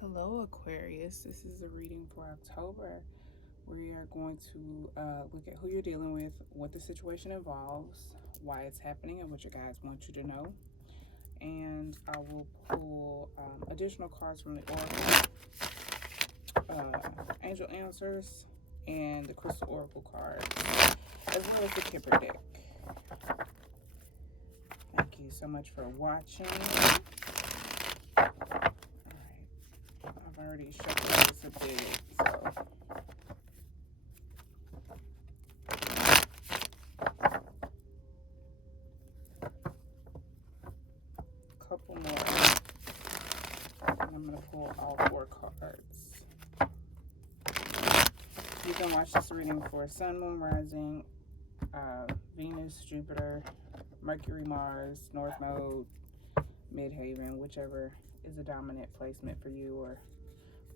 Hello, Aquarius. This is a reading for October. We are going to look at who you're dealing with, what the situation involves, why it's happening, and what your guides want you to know. And I will pull additional cards from the Oracle, Angel Answers, and the Crystal Oracle cards, as well as the Kipper deck. Thank you so much for watching. I've already shuffled this a bit, so a couple more, and I'm going to pull all 4 cards. You can watch this reading for Sun, Moon, Rising, Venus, Jupiter, Mercury, Mars, North Node, Midhaven, whichever is a dominant placement for you, or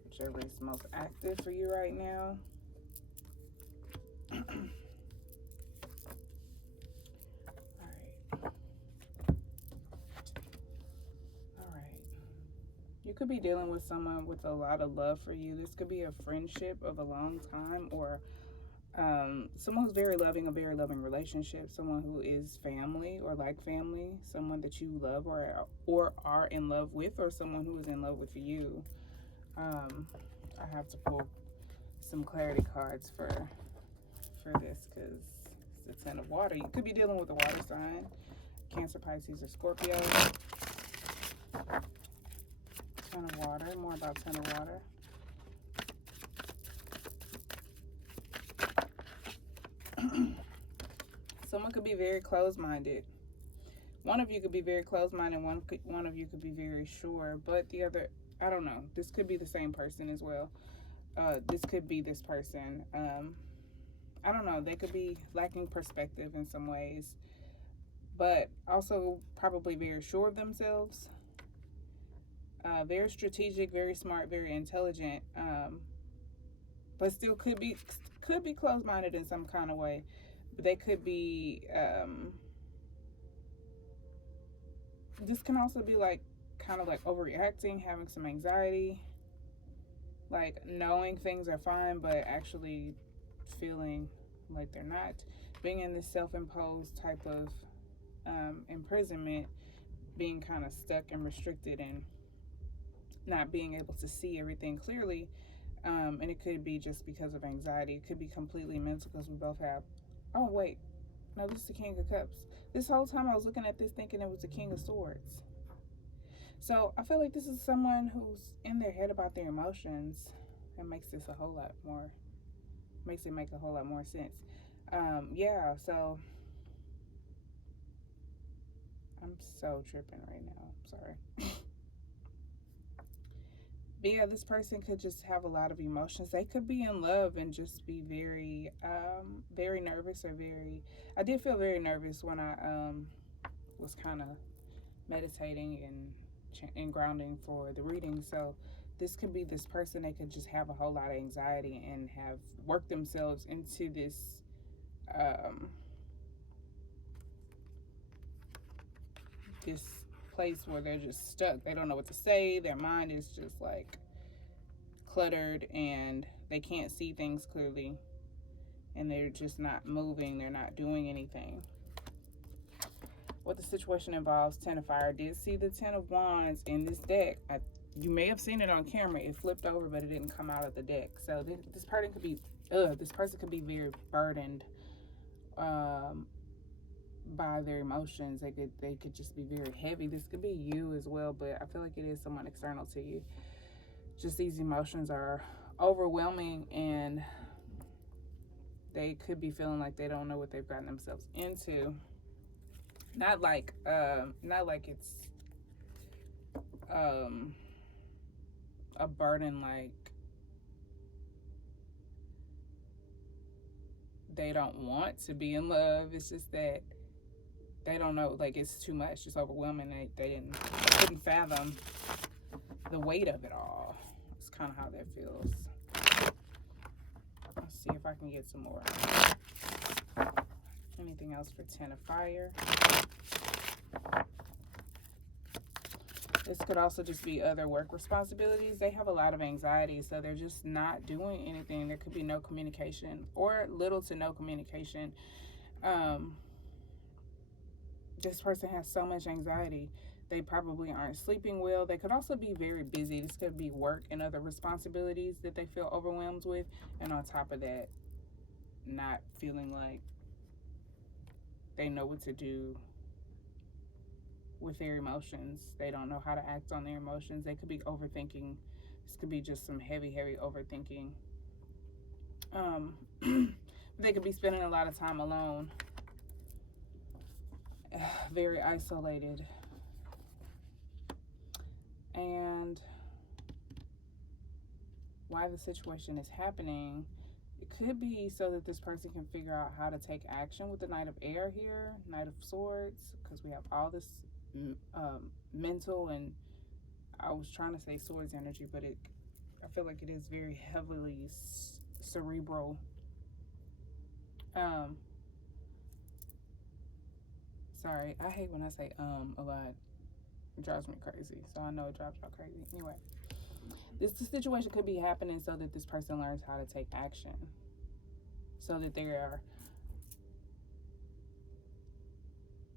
whichever is most active for you right now. Alright. You could be dealing with someone with a lot of love for you. This could be a friendship of a long time, or someone who's very loving, a very loving relationship, someone who is family or like family, someone that you love or are in love with, or someone who is in love with you. I have to pull some clarity cards for this, because it's the 10 of water. You could be dealing with a water sign, Cancer, Pisces, or Scorpio. 10 of water, more about 10 of water. Someone could be very closed-minded. One of you could be very closed-minded, one of you could be very sure, but the other, I don't know. This could be the same person as well. This could be this person. I don't know. They could be lacking perspective in some ways, but also probably very sure of themselves. Very strategic, very smart, very intelligent, but still could be closed-minded in some kind of way. But they could be, this can also be like kind of like overreacting, having some anxiety, like knowing things are fine but actually feeling like they're not, being in this self-imposed type of imprisonment, being kind of stuck and restricted and not being able to see everything clearly. And it could be just because of anxiety. It could be completely mental, because we both have, oh wait, no, this is the King of Cups. This whole time I was looking at this thinking it was the King of Swords. So I feel like this is someone who's in their head about their emotions, and makes this a whole lot more, makes it make a whole lot more sense. Yeah, so I'm so tripping right now. I'm sorry. But yeah, this person could just have a lot of emotions. They could be in love and just be very, very nervous, or very, I did feel very nervous when I was kind of meditating and grounding for the reading. So this could be this person. They could just have a whole lot of anxiety and have worked themselves into this this place where they're just stuck. They don't know what to say. Their mind is just like cluttered, and they can't see things clearly, and they're just not moving. They're not doing anything. What the situation involves: 10 of fire. I did see the 10 of wands in this deck. You may have seen it on camera. It flipped over, but it didn't come out of the deck. So this person could be very burdened by their emotions. They could just be very heavy. This could be you as well, but I feel like it is someone external to you. Just these emotions are overwhelming, and they could be feeling like they don't know what they've gotten themselves into. Not like it's a burden, like they don't want to be in love. It's just that they don't know, like it's too much, it's overwhelming. They couldn't fathom the weight of it all. It's kind of how that feels. Let's see if I can get some more. Anything else for 10 of fire? This could also just be other work responsibilities. They have a lot of anxiety, so they're just not doing anything. There could be no communication or little to no communication. This person has so much anxiety. They probably aren't sleeping well. They could also be very busy. This could be work and other responsibilities that they feel overwhelmed with. And on top of that, not feeling like they know what to do with their emotions. They don't know how to act on their emotions. They could be overthinking. This could be just some heavy overthinking. They could be spending a lot of time alone, very isolated. And why the situation is happening, it could be so that this person can figure out how to take action with the Knight of Air here, Knight of Swords, because we have all this mental, and I was trying to say swords energy, but I feel like it is very heavily cerebral. Sorry, I hate when I say a lot. It drives me crazy, so I know it drives y'all crazy. Anyway, this situation could be happening so that this person learns how to take action, so that they are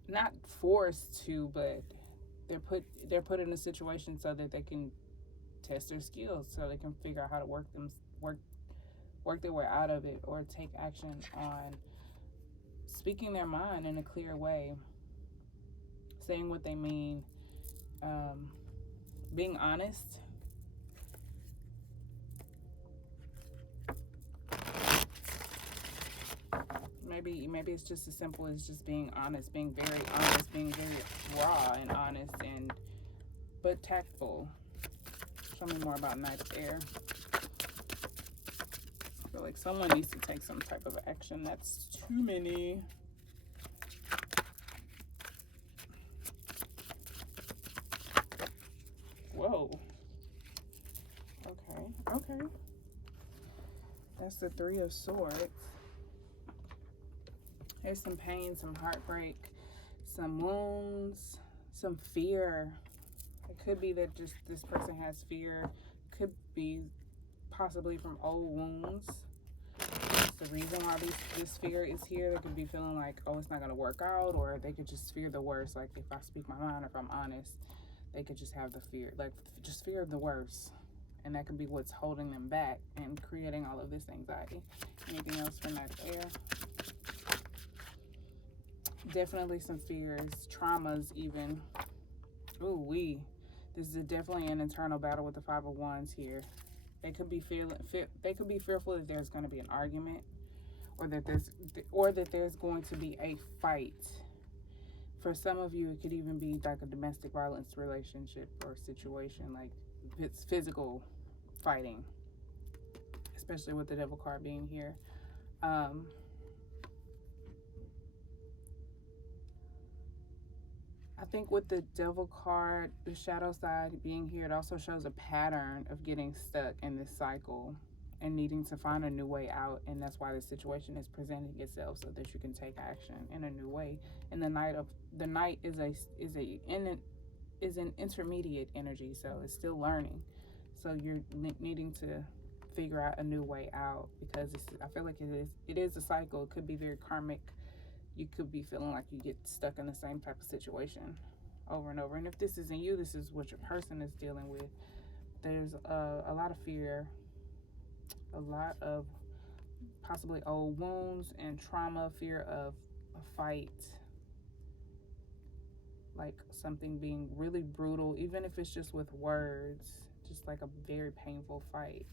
not forced to, but they're put in a situation so that they can test their skills, so they can figure out how to work their way out of it, or take action on speaking their mind in a clear way, saying what they mean, being honest. Maybe it's just as simple as just being honest, being very honest, being very raw and honest, but tactful. Show me more about Knight of Air. I feel like someone needs to take some type of action. That's too many. Whoa. Okay. That's the Three of Swords. There's some pain, some heartbreak, some wounds, some fear. It could be that just this person has fear. Could be possibly from old wounds. That's the reason why this fear is here. They could be feeling like, oh, it's not going to work out, or they could just fear the worst. Like, if I speak my mind, or if I'm honest, they could just have the fear, like just fear of the worst. And that could be what's holding them back and creating all of this anxiety. Anything else for Knight of Air? Definitely some fears, traumas even. Ooh, this is definitely an internal battle with the Five of Wands here. They could be fearful that there's going to be an argument, or that there's going to be a fight. For some of you, it could even be like a domestic violence relationship or situation, like it's physical fighting, especially with the Devil card being here. I think with the Devil card, the shadow side being here, it also shows a pattern of getting stuck in this cycle and needing to find a new way out. And that's why the situation is presenting itself, so that you can take action in a new way. And the Knight is an intermediate energy, so it's still learning. So you're needing to figure out a new way out, because I feel like it is a cycle. It could be very karmic. You could be feeling like you get stuck in the same type of situation over and over. And if this isn't you, this is what your person is dealing with. There's a lot of fear, a lot of possibly old wounds and trauma, fear of a fight, like something being really brutal, even if it's just with words, just like a very painful fight.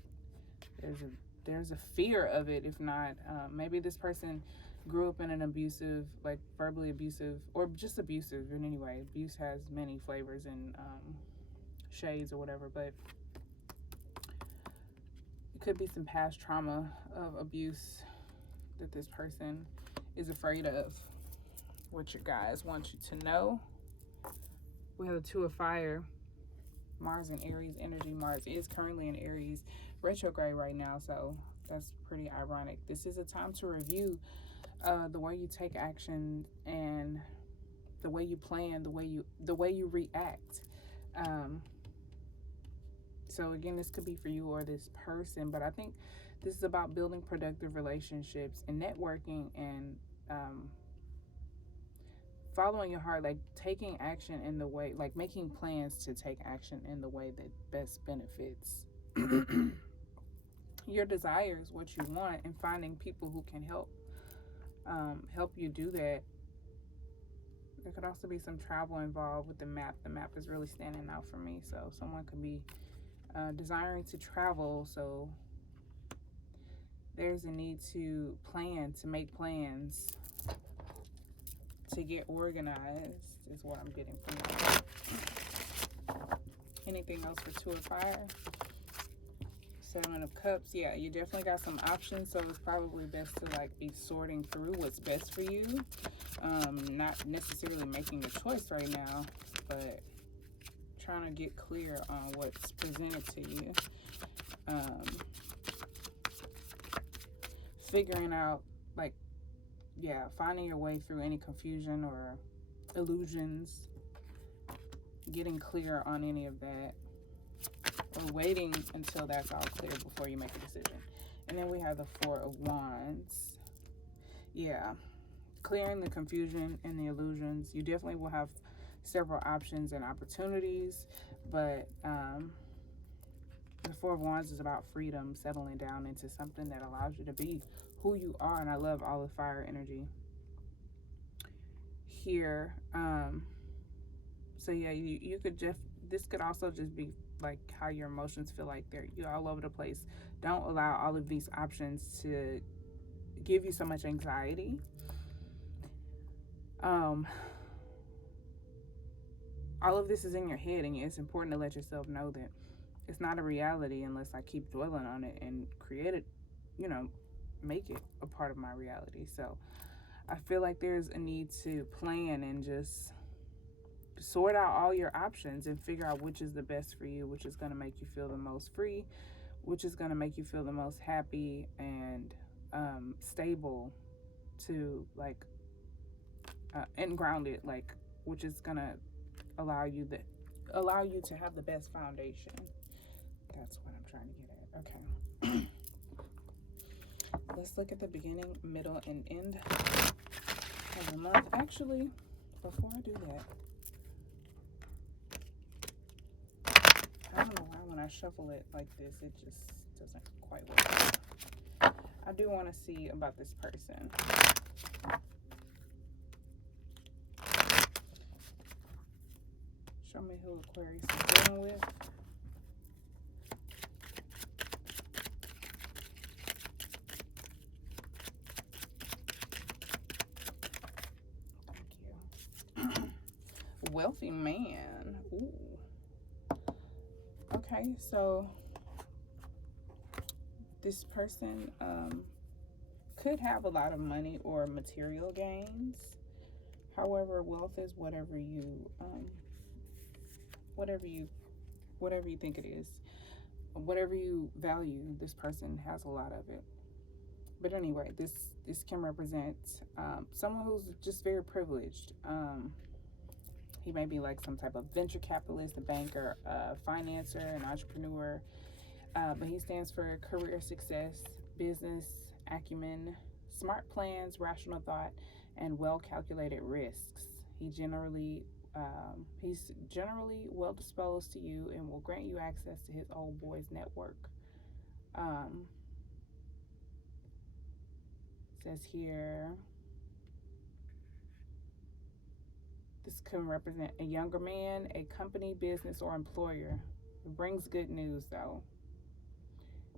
There's a fear of it. If not, maybe this person grew up in an abusive, like verbally abusive, or just abusive in any way. Abuse has many flavors and shades or whatever, but it could be some past trauma of abuse that this person is afraid of. What your guys want you to know. We have the Two of Fire, Mars and Aries energy. Mars is currently in Aries retrograde right now, so that's pretty ironic. This is a time to review the way you take action and the way you plan, the way you react. So again, this could be for you or this person, but I think this is about building productive relationships and networking and following your heart, like taking action in the way, like making plans to take action in the way that best benefits your desires, what you want, and finding people who can help you do that. There could also be some travel involved with the map. The map is really standing out for me, so someone could be desiring to travel, so there's a need to plan, to make plans, to get organized is what I'm getting from you. Anything else for Two of Fire? Seven of Cups. Yeah, you definitely got some options, so it's probably best to like be sorting through what's best for you. Not necessarily making a choice right now, but trying to get clear on what's presented to you. Figuring out, like, yeah, finding your way through any confusion or illusions, getting clear on any of that, or waiting until that's all clear before you make a decision. And then we have the Four of Wands. Yeah, clearing the confusion and the illusions. You definitely will have several options and opportunities, but the Four of Wands is about freedom, settling down into something that allows you to be who you are. And I love all the fire energy here. So yeah, you could just, this could also just be like how your emotions feel like you're all over the place. Don't allow all of these options to give you so much anxiety. All of this is in your head, and it's important to let yourself know that it's not a reality unless I keep dwelling on it and create it, make it a part of my reality. So I feel like there's a need to plan and just sort out all your options and figure out which is the best for you, which is going to make you feel the most free, which is going to make you feel the most happy and stable to like and grounded, like, which is going to allow you to have the best foundation. That's what I'm trying to get at. Okay. Let's look at the beginning, middle, and end of the month. Actually, before I do that, I don't know why when I shuffle it like this, it just doesn't quite work. I do want to see about this person. Show me who Aquarius is dealing with. Thank you. Wealthy man. Ooh. Okay, so this person could have a lot of money or material gains. However, wealth is whatever you think it is, whatever you value. This person has a lot of it. But anyway, this can represent someone who's just very privileged. He may be like some type of venture capitalist, a banker, a financer, an entrepreneur. But he stands for career success, business acumen, smart plans, rational thought, and well-calculated risks. He's generally well disposed to you and will grant you access to his old boys network. Says here, this can represent a younger man, a company, business, or employer. It brings good news though,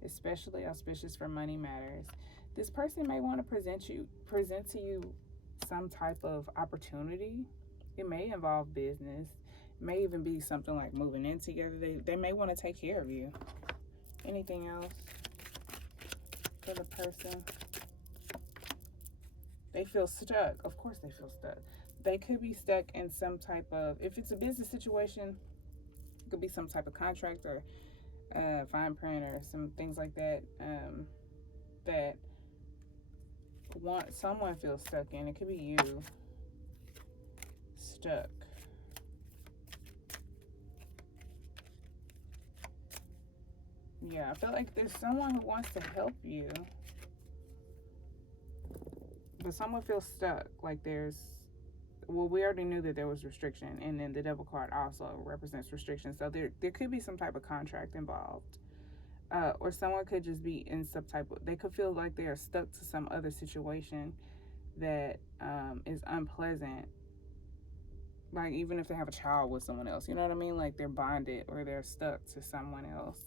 especially auspicious for money matters. This person may want to present to you some type of opportunity. It may involve business. It may even be something like moving in together. They may want to take care of you. Anything else for the person? They feel stuck. Of course they feel stuck. They could be stuck in some type of, if it's a business situation, it could be some type of contract or fine print or some things like that, that someone feels stuck in. It could be you stuck. Yeah, I feel like there's someone who wants to help you, but someone feels stuck. Like there's, well, we already knew that there was restriction, and then the devil card also represents restriction. So there could be some type of contract involved. Or someone could just be in some type of, they could feel like they are stuck to some other situation that is unpleasant. Like even if they have a child with someone else, you know what I mean? Like they're bonded or they're stuck to someone else.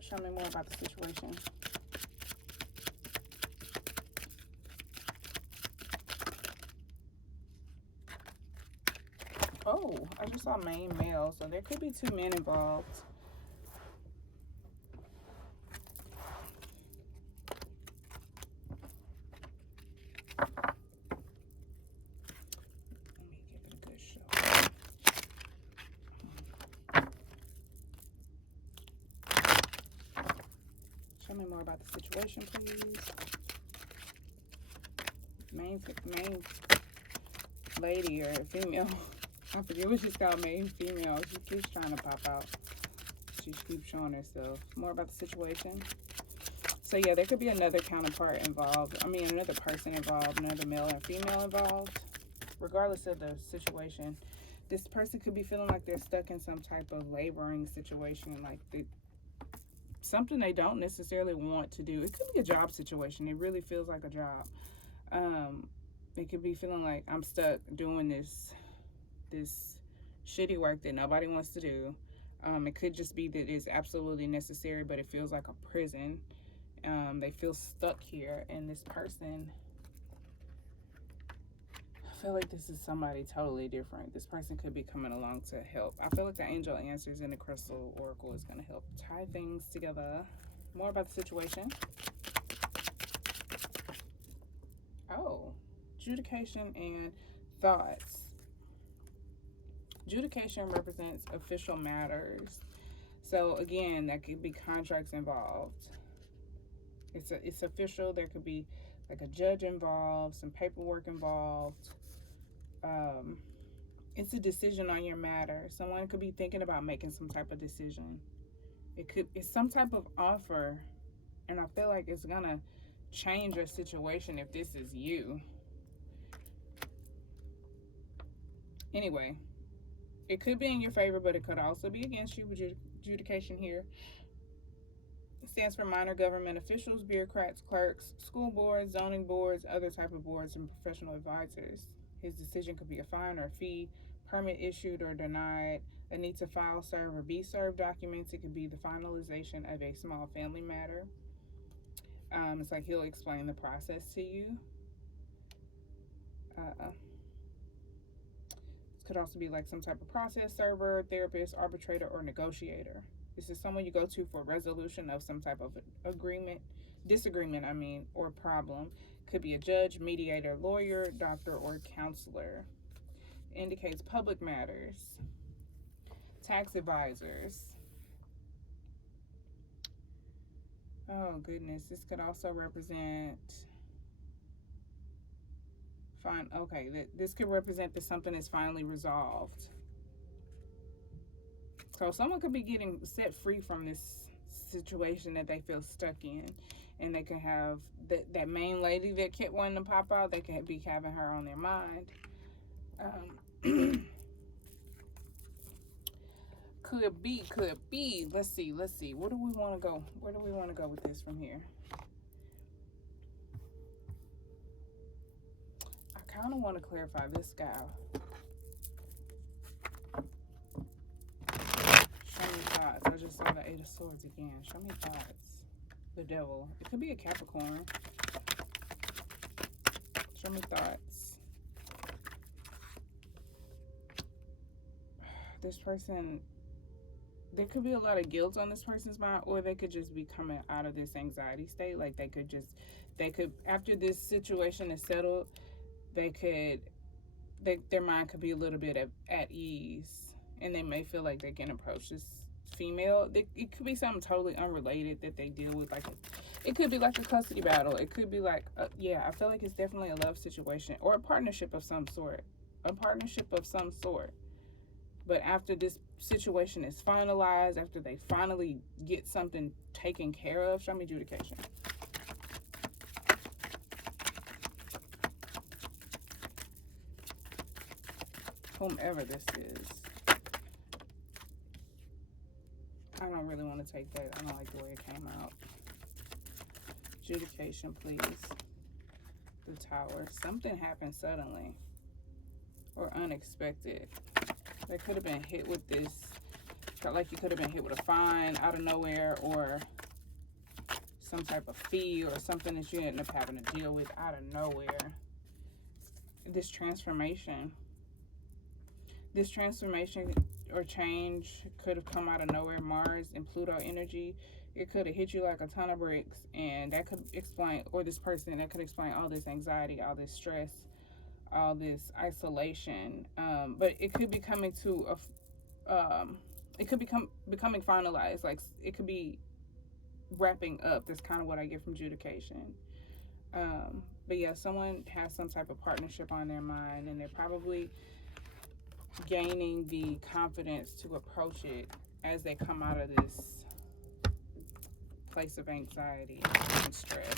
Show me more about the situation. Oh, I just saw main male, so there could be 2 men involved. Show me more about the situation, please. Main lady or female. I forget what she's called, main female. She keeps trying to pop out. She keeps showing herself. More about the situation. So yeah, there could be another counterpart involved. I mean, another person involved, another male and female involved. Regardless of the situation, this person could be feeling like they're stuck in some type of laboring situation, like something they don't necessarily want to do. It could be a job situation. It really feels like a job. It could be feeling like I'm stuck doing this shitty work that nobody wants to do. It could just be that it's absolutely necessary, but it feels like a prison. They feel stuck here, and this person, I feel like this is somebody totally different. This person could be coming along to help. I feel like the angel answers in the crystal oracle is going to help tie things together. More about the situation. Oh, adjudication and thoughts. Adjudication represents official matters. So again, that could be contracts involved. It's official. There could be like a judge involved, some paperwork involved. It's a decision on your matter. Someone could be thinking about making some type of decision. It's some type of offer, and I feel like it's gonna change your situation if this is you. Anyway, it could be in your favor, but it could also be against you with your adjudication here. It stands for minor government officials, bureaucrats, clerks, school boards, zoning boards, other type of boards, and professional advisors. His decision could be a fine or a fee, permit issued or denied, a need to file, serve, or be served documents. It could be the finalization of a small family matter. It's like he'll explain the process to you. This could also be like some type of process server, therapist, arbitrator, or negotiator. This is someone you go to for resolution of some type of disagreement, or problem. Could be a judge, mediator, lawyer, doctor, or counselor. Indicates public matters, tax advisors. Oh goodness, this could also represent this could represent that something is finally resolved. So someone could be getting set free from this situation that they feel stuck in, and they can have that main lady that kept wanting to pop out. They could be having her on their mind. Could be. Let's see. Where do we want to go? Where do we want to go with this from here? I kind of want to clarify this guy. Show me thoughts. I just saw the 8 of Swords again. Show me thoughts. The Devil. It could be a Capricorn. Show me thoughts. This person, there could be a lot of guilt on this person's mind, or they could just be coming out of this anxiety state. Like they could after this situation is settled, their mind could be a little bit at ease, and they may feel like they can approach this female. It could be something totally unrelated that they deal with. Like it could be like a custody battle. It could be like I feel like it's definitely a love situation or a partnership of some sort. But after this situation is finalized, after they finally get something taken care of, show me adjudication. Whomever this is. I don't really want to take that. I don't like the way it came out. Adjudication, please. The Tower. Something happened suddenly or unexpected. They could have been hit with this. Felt like you could have been hit with a fine out of nowhere, or some type of fee or something that you ended up having to deal with out of nowhere. This transformation or change could have come out of nowhere. Mars and Pluto energy, it could have hit you like a ton of bricks, and that could explain, or this person, that could explain all this anxiety, all this stress, all this isolation. But it could be coming to a it could becoming finalized. Like, it could be wrapping up. That's kind of what I get from adjudication. But yeah, someone has some type of partnership on their mind, and they're probably gaining the confidence to approach it as they come out of this place of anxiety and stress.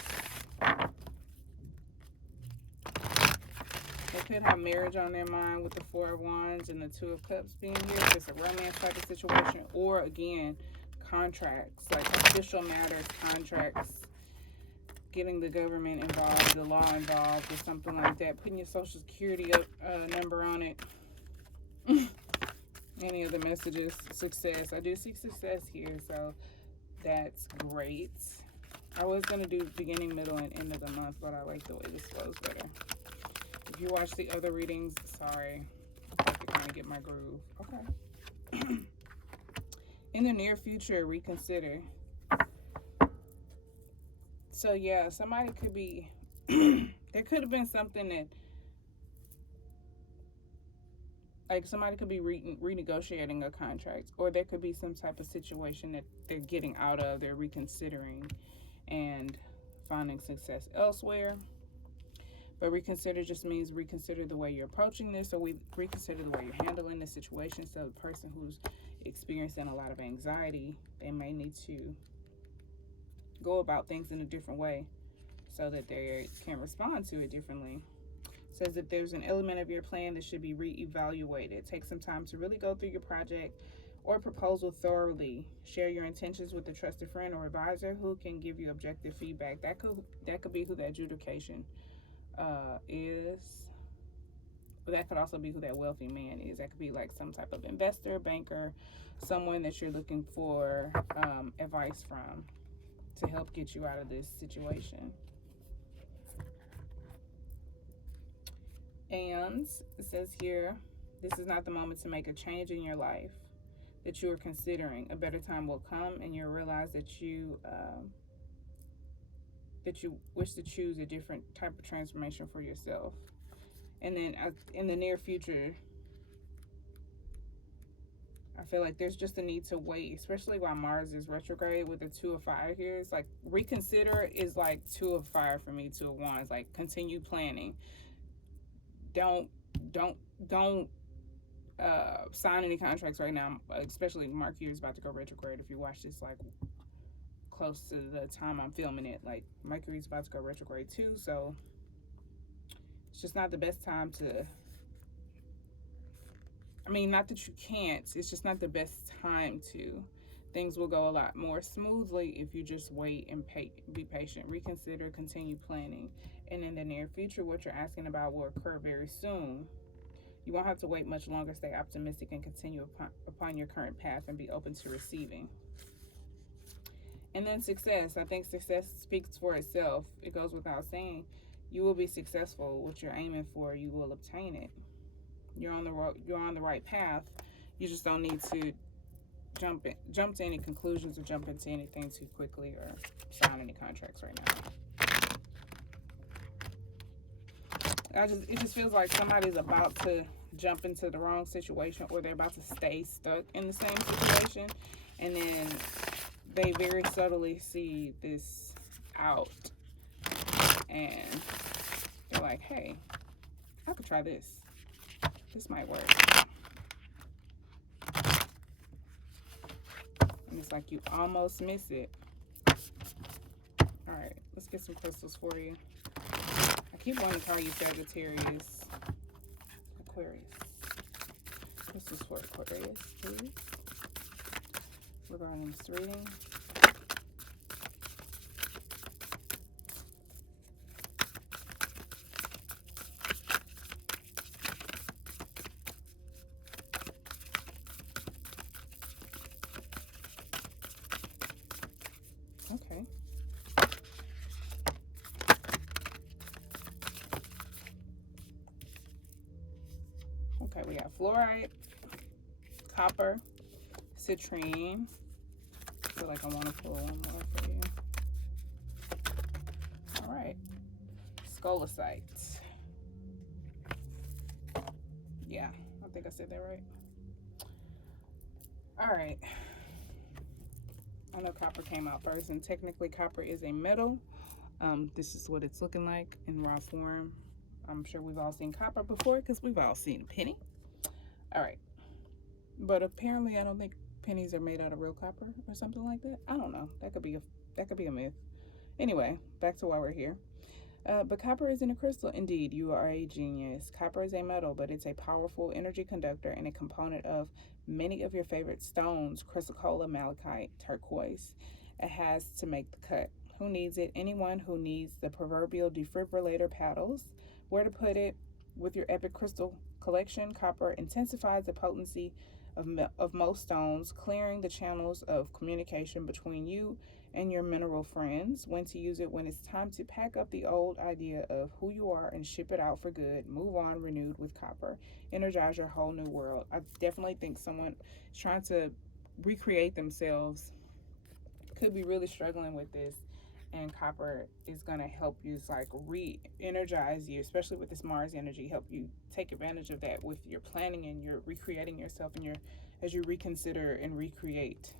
They could have marriage on their mind with the Four of Wands and the Two of Cups being here. If it's a romance type of situation, or again, contracts, like official matters, contracts, getting the government involved, the law involved, or something like that. Putting your social security number on it. Any of the messages, success. I do see success here, so that's great. I was going to do beginning, middle, and end of the month, but I like the way this flows better. If you watch the other readings, sorry, I have to kind of get my groove. Okay. In the near future, reconsider. So yeah, somebody could be, there could have been something that, like, somebody could be renegotiating a contract, or there could be some type of situation that they're getting out of, they're reconsidering and finding success elsewhere. But reconsider just means reconsider the way you're approaching this, or reconsider the way you're handling the situation. So the person who's experiencing a lot of anxiety, they may need to go about things in a different way so that they can respond to it differently. It says that there's an element of your plan that should be reevaluated. Take some time to really go through your project or proposal thoroughly. Share your intentions with a trusted friend or advisor who can give you objective feedback. That could be who that adjudication is. But that could also be who that wealthy man is. That could be like some type of investor, banker, someone that you're looking for advice from to help get you out of this situation. And it says here, this is not the moment to make a change in your life that you are considering. A better time will come, and you'll realize that you wish to choose a different type of transformation for yourself. And then in the near future, I feel like there's just a need to wait, especially while Mars is retrograde with the Two of Fire here. It's like reconsider is like Two of Fire for me, Two of Wands. Like, continue planning. Don't sign any contracts right now, especially Mercury is about to go retrograde. If you watch this like close to the time I'm filming it, like Mercury's about to go retrograde too, so it's just not the best time to, I mean, not that you can't, it's just not the best time to. Things will go a lot more smoothly if you just wait and be patient. Reconsider, continue planning. And in the near future, what you're asking about will occur very soon. You won't have to wait much longer. Stay optimistic and continue upon your current path and be open to receiving. And then success. I think success speaks for itself. It goes without saying. You will be successful. What you're aiming for, you will obtain it. You're on the right path. You just don't need to jump to any conclusions or jump into anything too quickly or sign any contracts right now. It just feels like somebody's about to jump into the wrong situation, or they're about to stay stuck in the same situation, and then they very subtly see this out and they're like, hey, I could try this. This might work. And it's like you almost miss it. All right, let's get some crystals for you. I keep wanting to call you Sagittarius. Aquarius. Crystals for Aquarius, please. Regarding this reading. Okay. Okay, we got fluorite, copper, citrine. I feel like I want to pull one more for you. All right. Scolasite. Yeah, I think I said that right. All right. I know copper came out first, and technically copper is a metal. This is what it's looking like in raw form. I'm sure we've all seen copper before because we've all seen a penny. All right. But apparently I don't think pennies are made out of real copper or something like that. I don't know. That could be a myth. Anyway, back to why we're here. But copper isn't a crystal. Indeed, you are a genius. Copper is a metal, but it's a powerful energy conductor and a component of many of your favorite stones: chrysocolla, malachite, turquoise. It has to make the cut. Who needs it? Anyone who needs the proverbial defibrillator paddles. Where to put it? With your epic crystal collection, copper intensifies the potency of most stones, clearing the channels of communication between you and your mineral friends. When to use it: when it's time to pack up the old idea of who you are and ship it out for good. Move on renewed with copper. Energize your whole new world. I definitely think someone is trying to recreate themselves, could be really struggling with this, and copper is going to help you, like, re-energize you, especially with this Mars energy, help you take advantage of that with your planning and your recreating yourself, and as you reconsider and recreate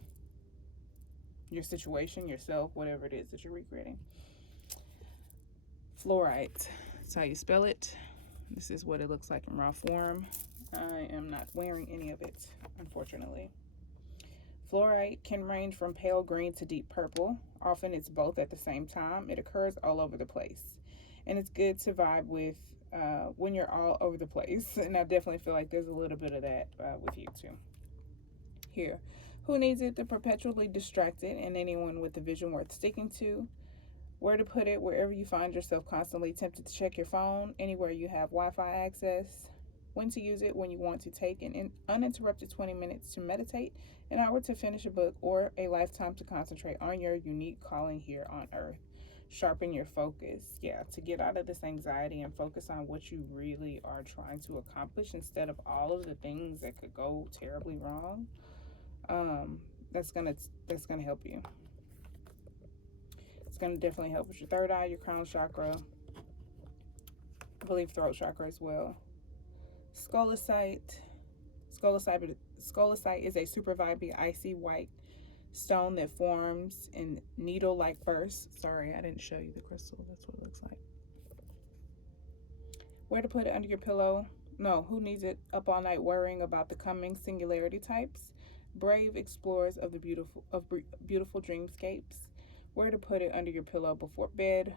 your situation, yourself, whatever it is that you're recreating. Fluorite, that's how you spell it. This is what it looks like in raw form. I am not wearing any of it, unfortunately. Fluorite can range from pale green to deep purple. Often it's both at the same time. It occurs all over the place. And it's good to vibe with when you're all over the place. And I definitely feel like there's a little bit of that with you too. Here. Who needs it? The perpetually distracted and anyone with a vision worth sticking to. Where to put it? Wherever you find yourself constantly tempted to check your phone. Anywhere you have Wi-Fi access. When to use it: when you want to take an uninterrupted 20 minutes to meditate, an hour to finish a book, or a lifetime to concentrate on your unique calling here on earth. Sharpen your focus. Yeah, to get out of this anxiety and focus on what you really are trying to accomplish instead of all of the things that could go terribly wrong. That's gonna help you. It's gonna definitely help with your third eye, your crown chakra, I believe throat chakra as well. Scolasite is a super vibey, icy white stone that forms in needle-like bursts. Sorry, I didn't show you the crystal. That's what it looks like. Where to put it? Under your pillow? No, who needs it up all night worrying about the coming singularity types? Brave explorers of the beautiful dreamscapes. Where to put it? Under your pillow before bed.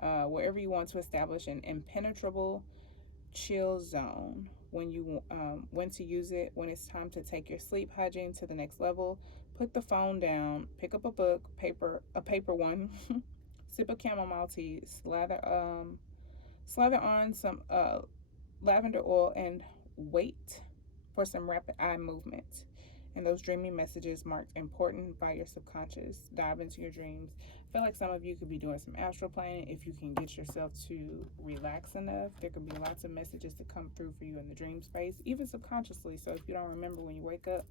Wherever you want to establish an impenetrable chill zone. When to use it: when it's time to take your sleep hygiene to the next level. Put the phone down, pick up a book, a paper one, sip a chamomile tea, slather on some lavender oil, and wait for some rapid eye movement. And those dreamy messages marked important by your subconscious. Dive into your dreams. I feel like some of you could be doing some astral playing. If you can get yourself to relax enough, there could be lots of messages to come through for you in the dream space, even subconsciously. So if you don't remember when you wake up,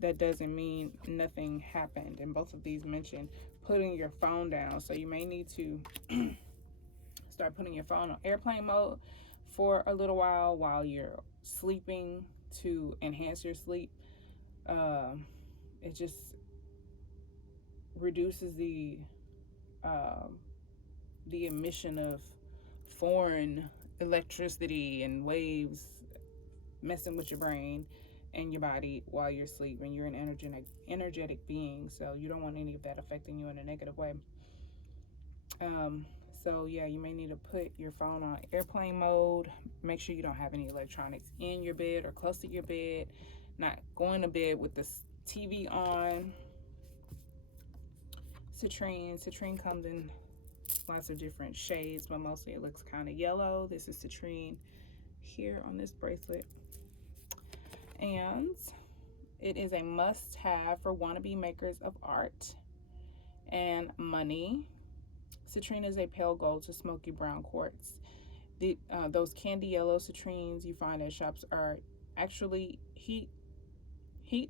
that doesn't mean nothing happened. And both of these mention putting your phone down. So you may need to start putting your phone on airplane mode for a little while you're sleeping to enhance your sleep. It just reduces the emission of foreign electricity and waves messing with your brain, in your body while you're sleeping. You're an energetic being, so you don't want any of that affecting you in a negative way. So yeah, you may need to put your phone on airplane mode. Make sure you don't have any electronics in your bed or close to your bed. Not going to bed with the TV on. Citrine comes in lots of different shades, but mostly it looks kind of yellow. This is citrine here on this bracelet. And it is a must-have for wannabe makers of art and money. Citrine is a pale gold to smoky brown quartz. Those candy yellow citrines you find at shops are actually heat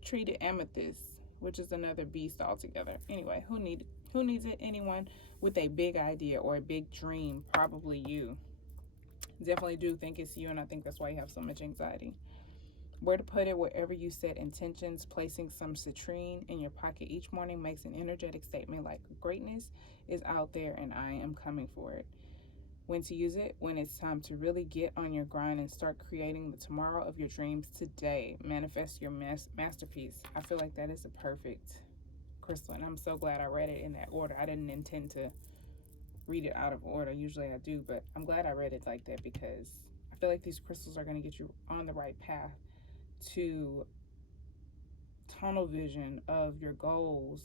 treated amethyst, which is another beast altogether. Anyway, who needs it? Anyone with a big idea or a big dream, probably you. Definitely do think it's you, and I think that's why you have so much anxiety. Where to put it? Wherever you set intentions. Placing some citrine in your pocket each morning makes an energetic statement like greatness is out there and I am coming for it. When to use it? When it's time to really get on your grind and start creating the tomorrow of your dreams today. Manifest your masterpiece. I feel like that is a perfect crystal, and I'm so glad I read it in that order. I didn't intend to read it out of order. Usually I do, but I'm glad I read it like that because I feel like these crystals are going to get you on the right path to tunnel vision of your goals,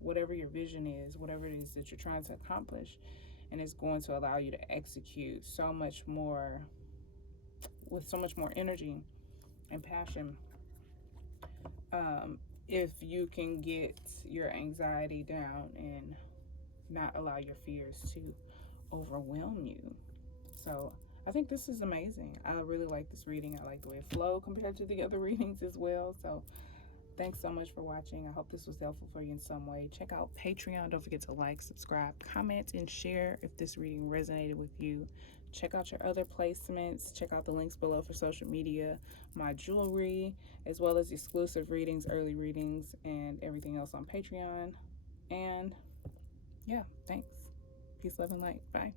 whatever your vision is, whatever it is that you're trying to accomplish, and it's going to allow you to execute so much more with so much more energy and passion. If you can get your anxiety down and not allow your fears to overwhelm you. So I think this is amazing. I really like this reading. I like the way it flowed compared to the other readings as well. So thanks so much for watching. I hope this was helpful for you in some way. Check out Patreon. Don't forget to like, subscribe, comment, and share if this reading resonated with you. Check out your other placements. Check out the links below for social media, my jewelry, as well as exclusive readings, early readings, and everything else on Patreon. And yeah, thanks. Peace, love, and light. Bye.